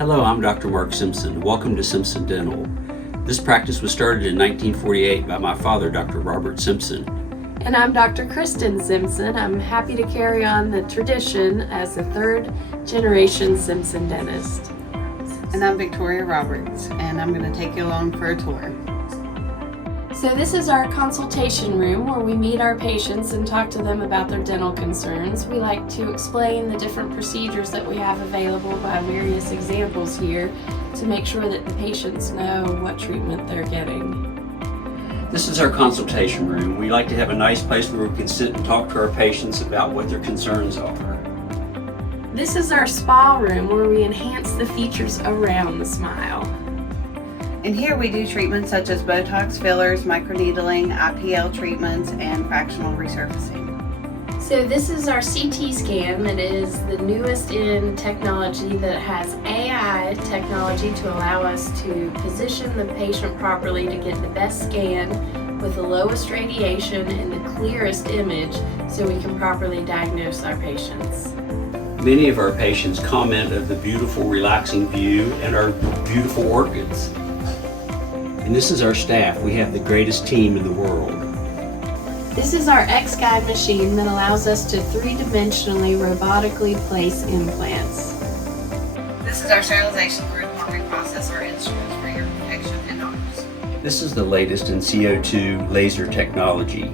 Hello, I'm Dr. Mark Simpson. Welcome to Simpson Dental. This practice was started in 1948 by my father, Dr. Robert Simpson. And I'm Dr. Kristen Simpson. I'm happy to carry on the tradition as the third generation Simpson dentist. And I'm Victoria Roberts, and I'm going to take you along for a tour. So this is our consultation room where we meet our patients and talk to them about their dental concerns. We like to explain the different procedures that we have available by various examples here to make sure that the patients know what treatment they're getting. This is our consultation room. We like to have a nice place where we can sit and talk to our patients about what their concerns are. This is our spa room where we enhance the features around the smile. And here we do treatments such as Botox fillers, microneedling, IPL treatments, and fractional resurfacing. So this is our CT scan that is the newest in technology that has AI technology to allow us to position the patient properly to get the best scan with the lowest radiation and the clearest image so we can properly diagnose our patients. Many of our patients comment of the beautiful, relaxing view and our beautiful orchids. And this is our staff. We have the greatest team in the world. This is our X-Guide machine that allows us to three-dimensionally robotically place implants. This is our sterilization room where we process our instruments for your protection and ours. This is the latest in CO2 laser technology.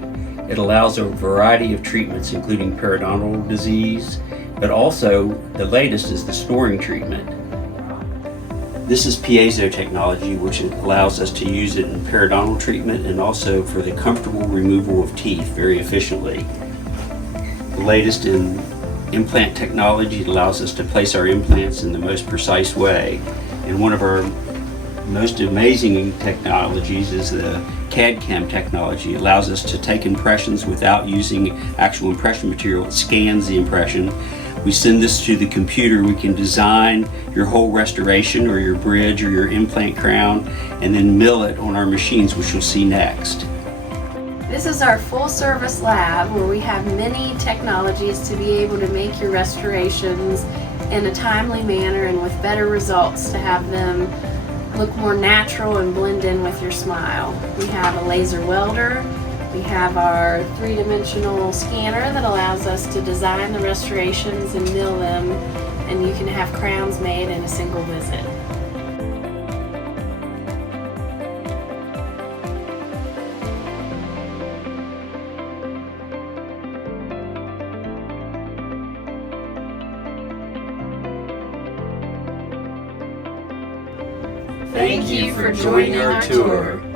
It allows a variety of treatments including periodontal disease, but also the latest is the snoring treatment. This is piezo technology, which allows us to use it in periodontal treatment and also for the comfortable removal of teeth very efficiently. The latest in implant technology allows us to place our implants in the most precise way. And one of our most amazing technologies is the CAD/CAM technology. It allows us to take impressions without using actual impression material. It scans the impression. We send this to the computer. We can design your whole restoration or your bridge or your implant crown and then mill it on our machines, which you'll see next. This is our full service lab where we have many technologies to be able to make your restorations in a timely manner and with better results to have them look more natural and blend in with your smile. We have a laser welder. We have our three-dimensional scanner that allows us to design the restorations and mill them, and you can have crowns made in a single visit. Thank you for joining our tour.